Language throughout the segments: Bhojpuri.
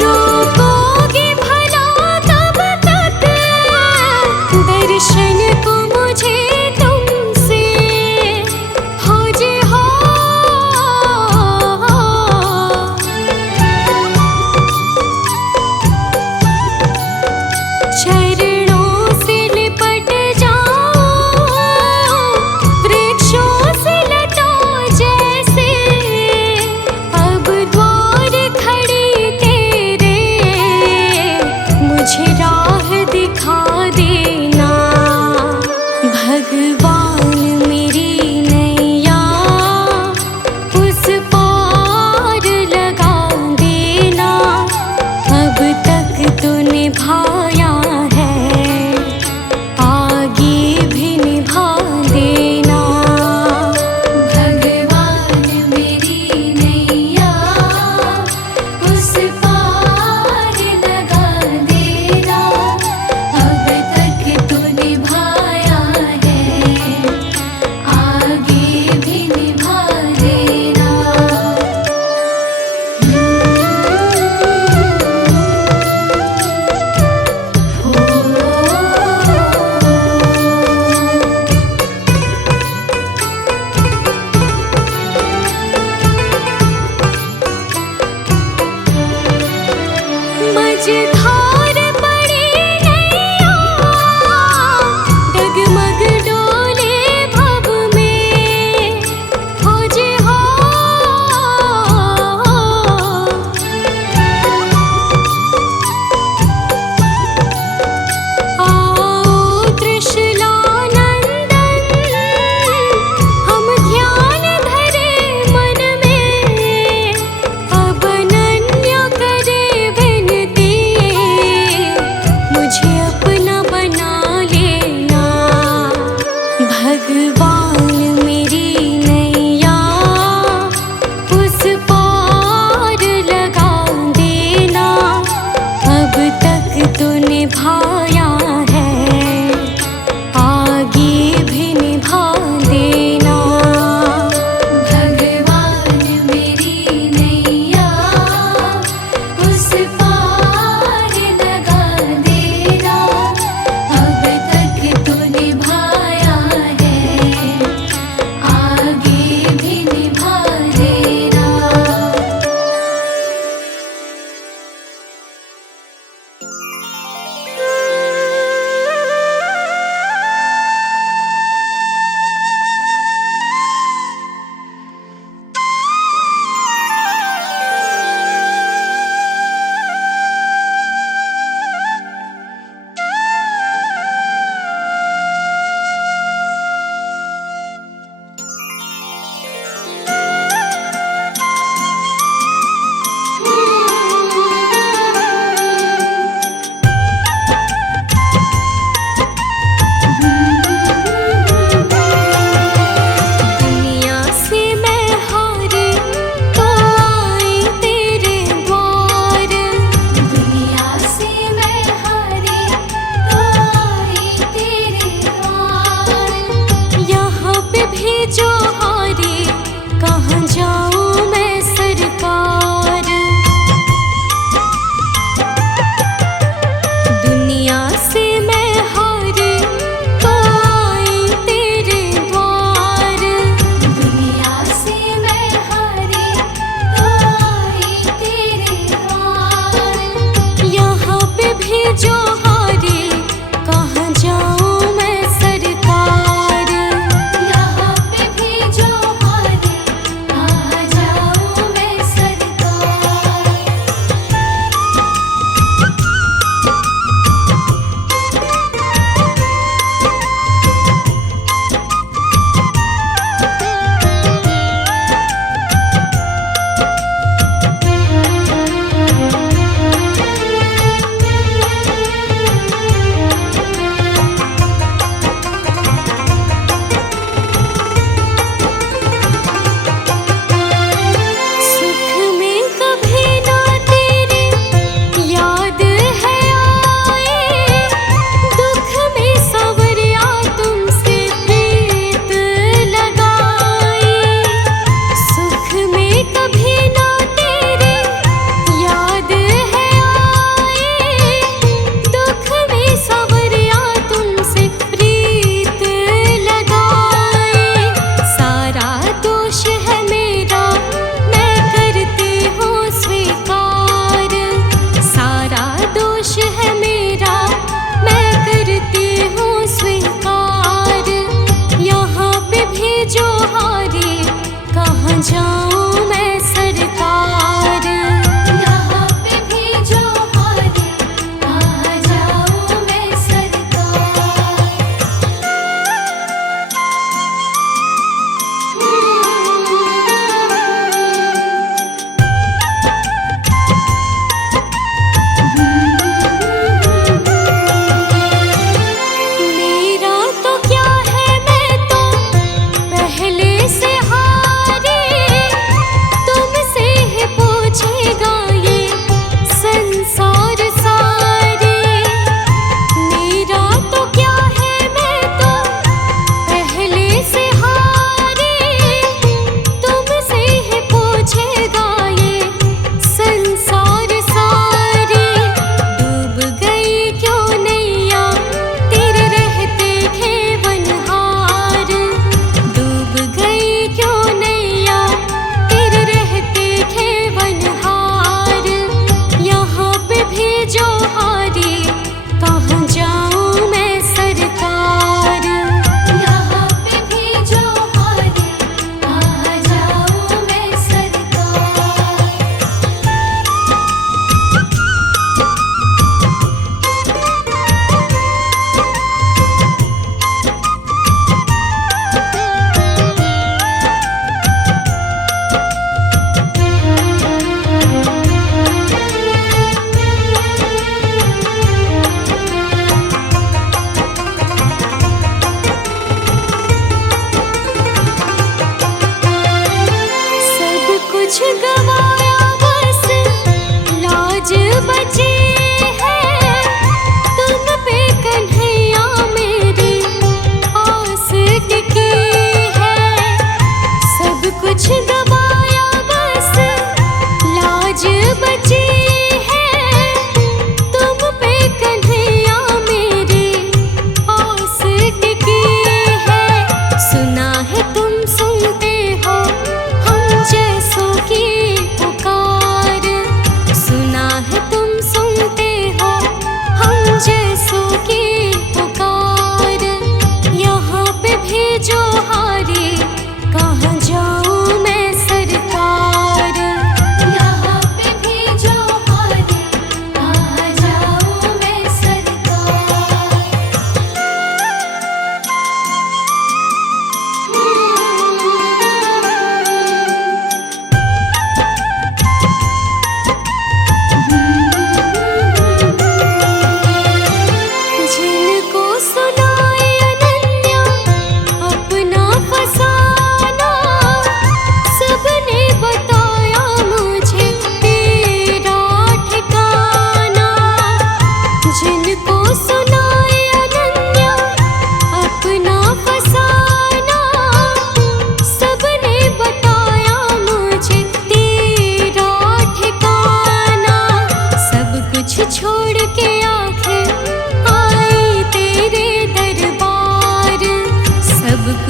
रोकोगे भला कब तक दर्शन को मुझे तुमसे हो जे हो। चरणों से लिपट जाओ वृक्षों से लता जैसे, अब द्वार खड़ी तेरे मुझे राह दिखा देना। भगवान मेरी नैया उस पार लगा देना। अब तक तो निभाया है, आगे भी निभा देना। भगवान मेरी नैया उस पार लगा देना। अब तक तो निभाया है, आगे भी निभा देना। मझधार पड़ी नैया डगमग डोले भव में हो जे हो। आओ त्रिशूलानंदन हम ध्यान धरे मन में। अब अनन्य करे विनती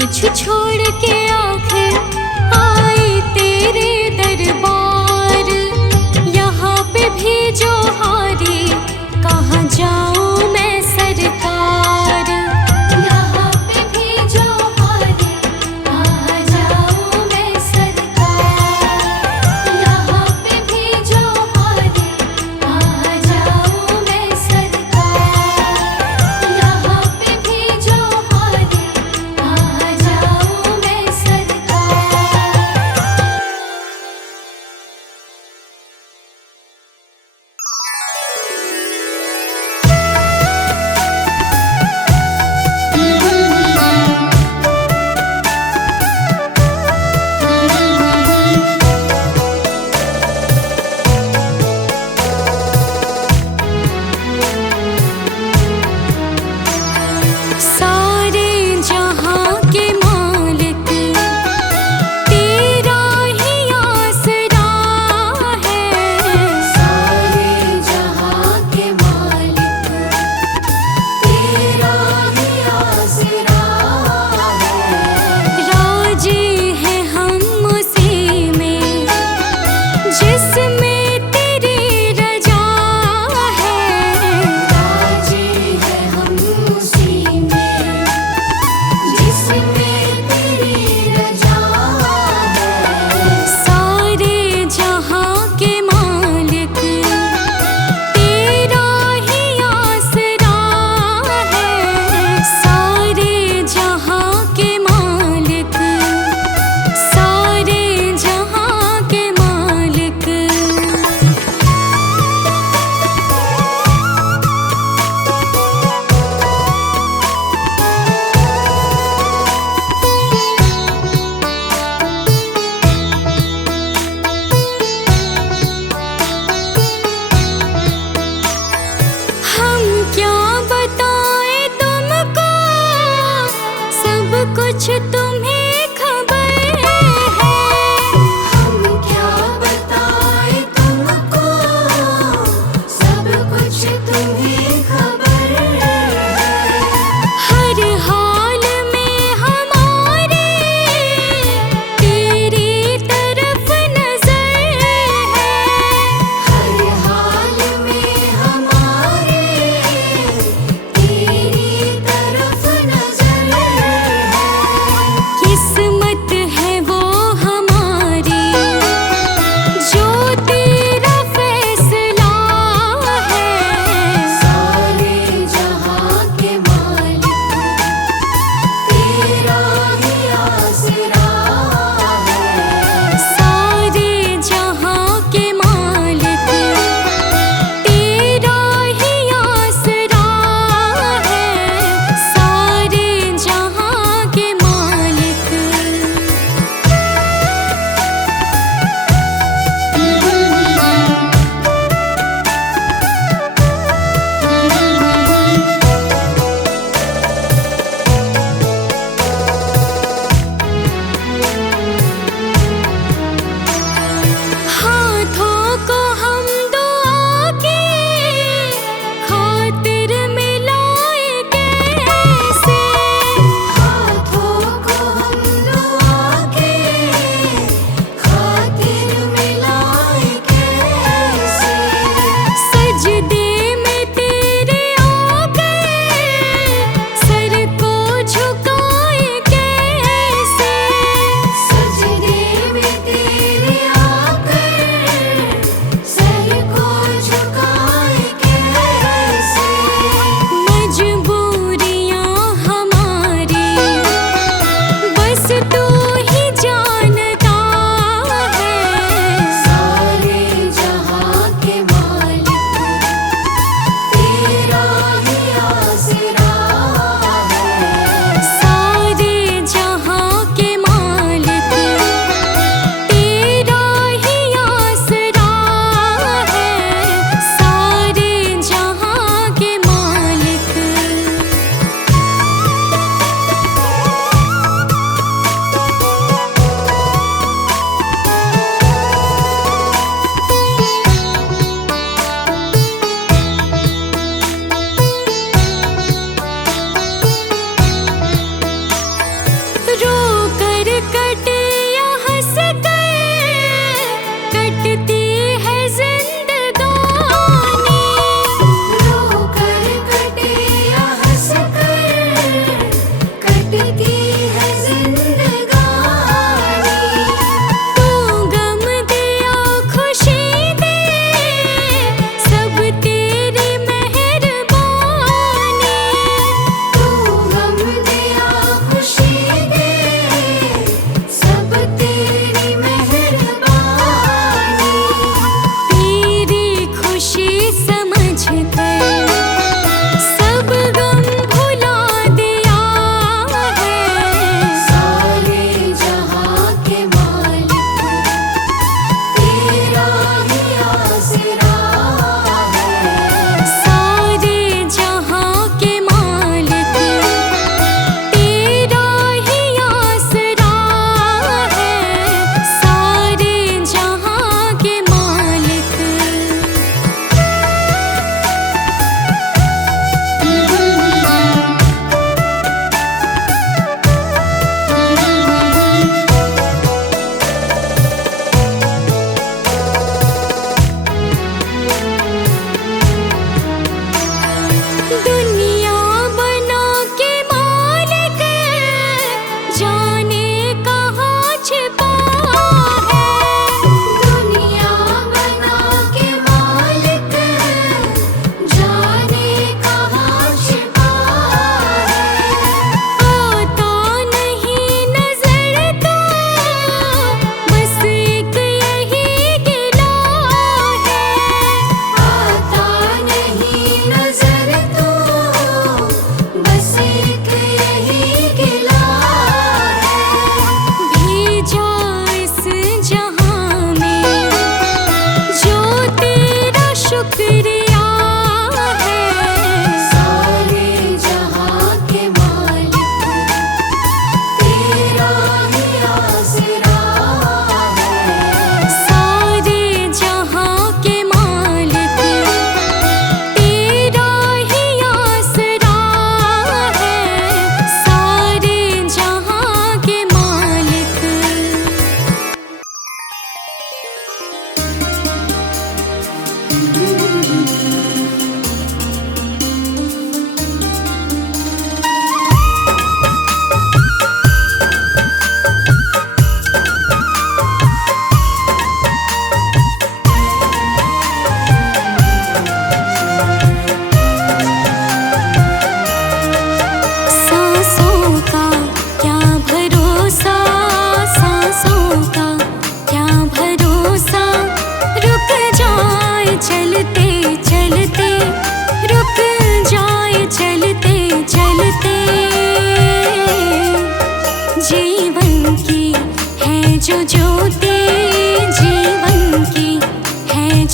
कुछ छोड़ के आखिर आई तेरे दरबार। यहाँ पे भी जो हारी कहाँ जाऊँ मैं सरकार। यहाँ पे भी जो हारी कहाँ जाऊँ मैं सरकार। यहाँ पे भी जो हारी कहाँ जाऊँ मैं सरकार। यहाँ पे भी जो हारी कहाँ जाऊँ मैं सरकार।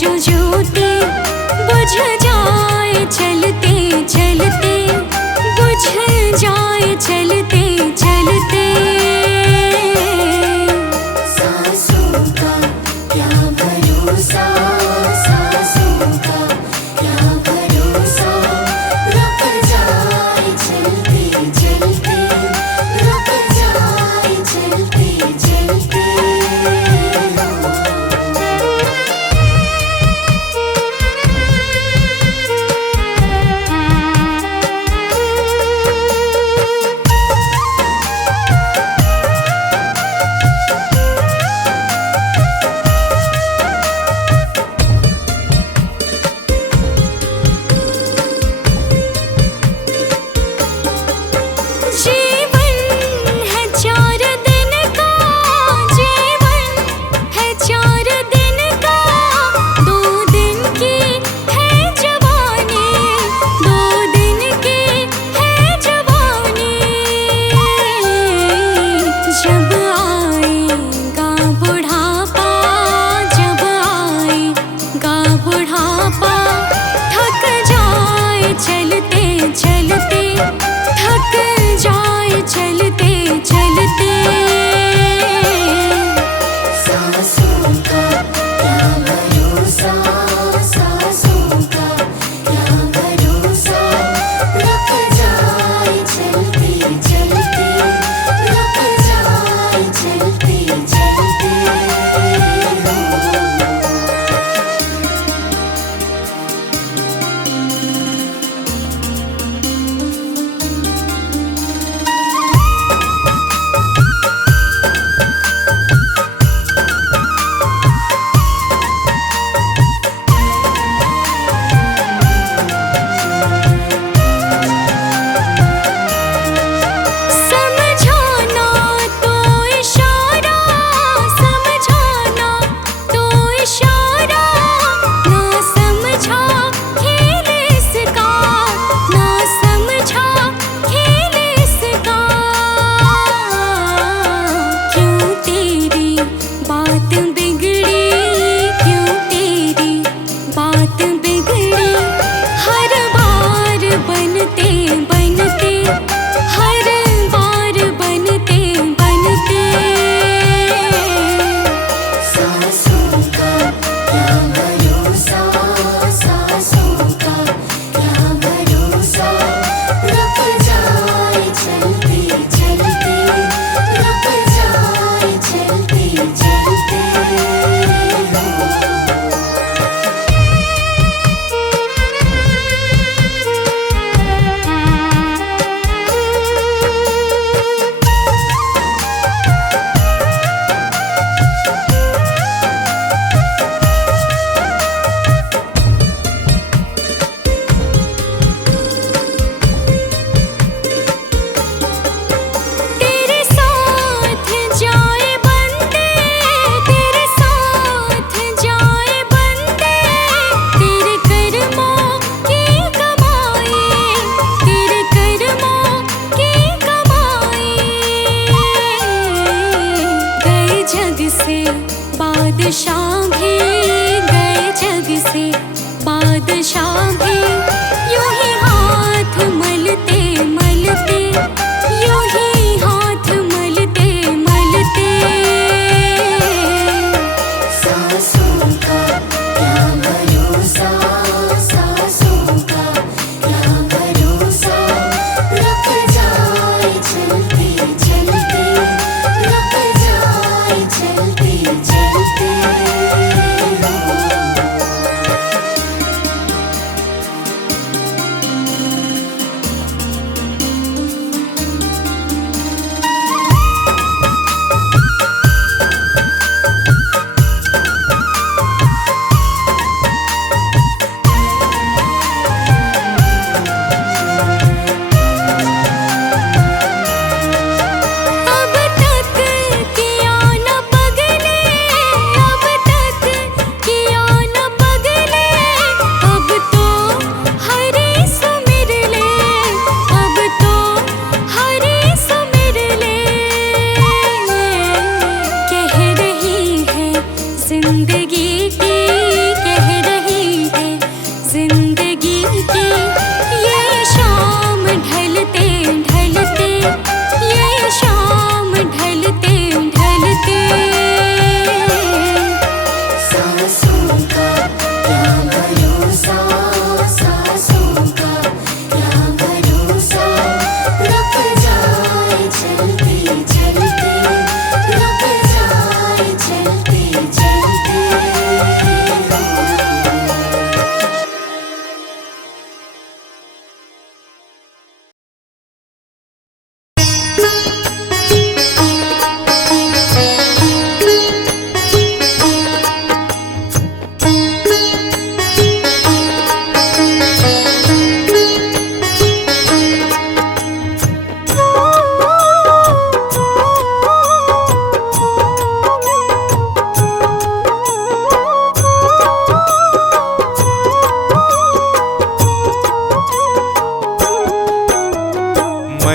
जो ज्योति बुझ जाए चलते चलते, बुझ जाए चलते चलते। सांसों का क्या भरोसा, सांसों का क्या भरोसा, रुक जाए चलते चलते, रुक जाए चलते चलते।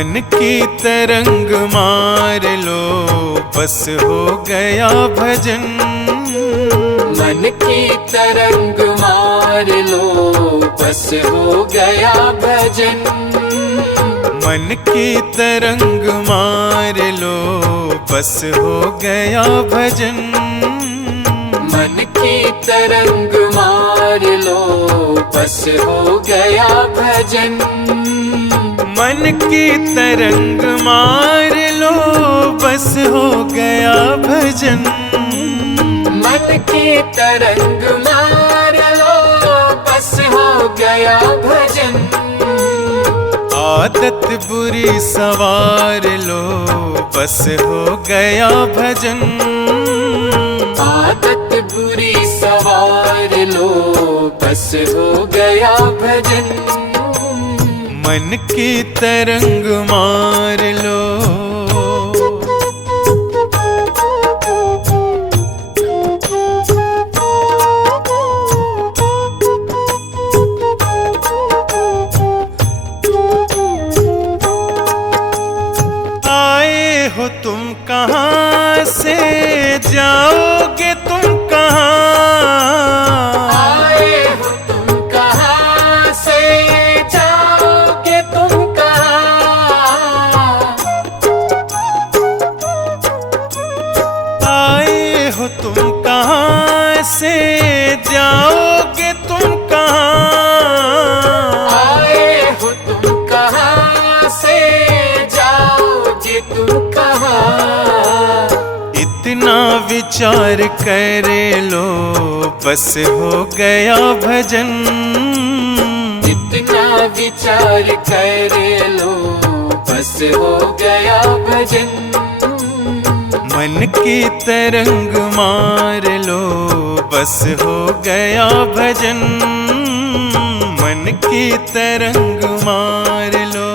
मन की तरंग मार लो बस हो गया भजन। मन की तरंग मार लो बस हो गया भजन। मन की तरंग मार लो बस हो गया भजन। मन की तरंग मार लो बस हो गया भजन। मन की तरंग मार लो बस हो गया भजन। मन की तरंग मार लो बस हो गया भजन। आदत बुरी सवार लो बस हो गया भजन। आदत बुरी सवार लो बस हो गया भजन। मन की तरंग मार लो। आए हो तुम कहाँ से, जाओगे तुम कहाँ। आए हो तुम कहाँ से, जाओगे तुम कहाँ। आए हो तुम कहाँ से, जाओगे तुम कहाँ। आए हो तुम कहाँ से, जाओगे तुम कहाँ। इतना विचार करे लो बस हो गया भजन। इतना विचार कर लो बस हो गया भजन। मन की तरंग मार लो बस हो गया भजन। मन की तरंग मार लो।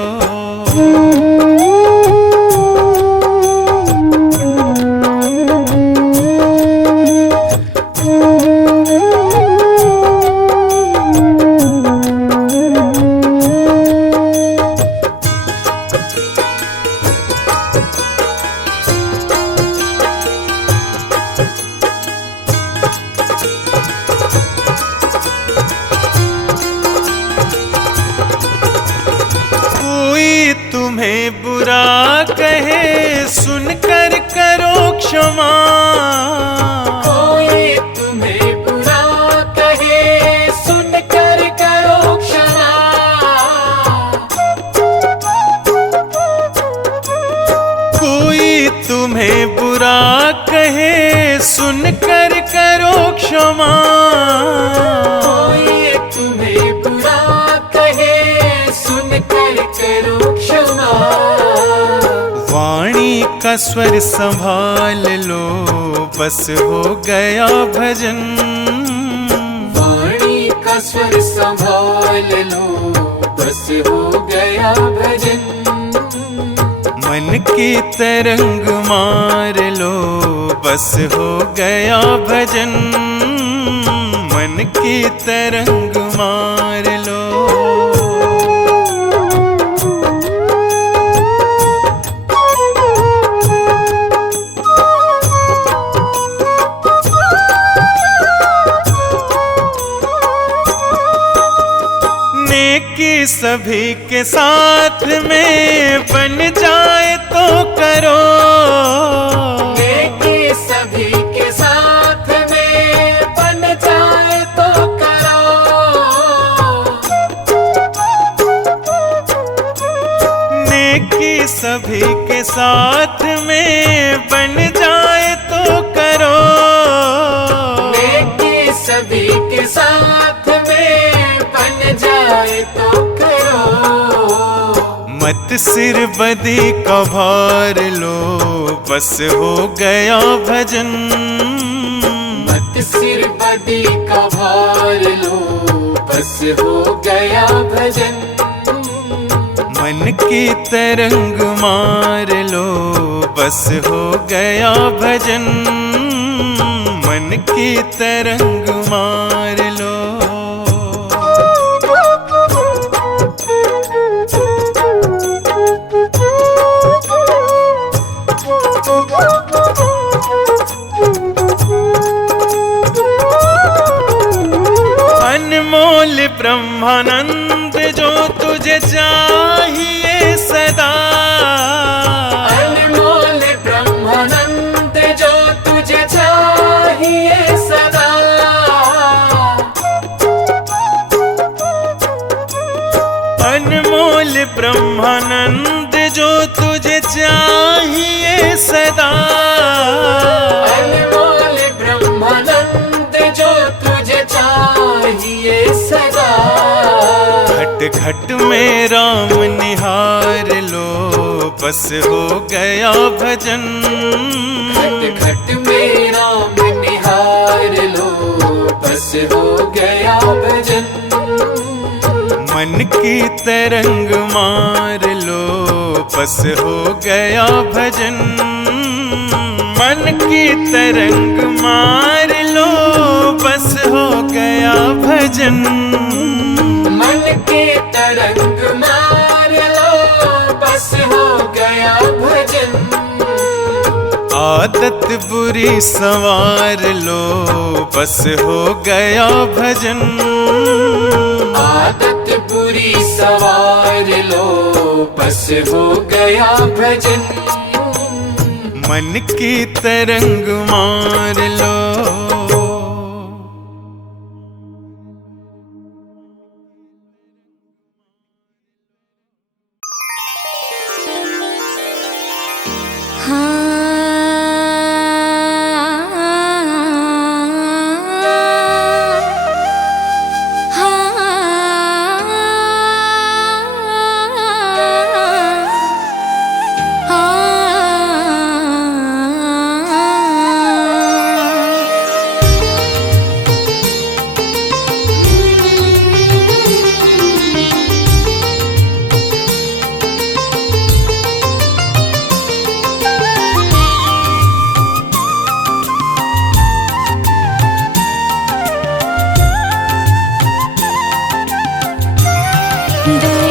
तुम्हें बुरा कहे सुनकर करो क्षमा। कोई तुम्हें बुरा कहे सुनकर करो क्षमा। कोई तुम्हें बुरा कहे सुनकर करो क्षमा। कोई तुम्हें बुरा कहे सुनकर करो क्षमा। वाणी का स्वर संभाल लो बस हो गया भजन। वाणी का स्वर संभाल लो बस हो गया भजन। मन की तरंग मार लो बस हो गया भजन। मन की तरंग मार लो। नेकी सभी के साथ में बन जाए तो करो। नेकी सभी के साथ में बन जाए तो करो। नेकी सभी के साथ में बन जाए तो करो। नेकी सभी के साथ में बन जाए तो करो। मत सिर बदी का भार लो बस हो गया भजन। मत सिर बदी का भार लो बस हो गया भजन। मन की तरंग मार लो बस हो गया भजन। मन की तरंग मार लो। ब्रह्मानंद जो तुझे चाहिए सदा, अनमोल ब्रह्मानंद जो तुझे चाहिए सदा। अनमोल ब्रह्मानंद जो तुझे चाहिए सदा, अनमोल ब्रह्मानंद जो तुझे चाहिए सदा। घट घट में राम निहार लो, बस हो गया भजन। घट घट में राम निहार लो, बस हो गया भजन। मन की तरंग मार लो, बस हो गया भजन। मन की तरंग मार लो, बस हो गया भजन। मन के तरंग मार लो, बस हो गया भजन। आदत बुरी संवार लो, बस हो गया भजन। आदत बुरी सवार लो, बस हो गया भजन। मन की तरंग मार लो। दो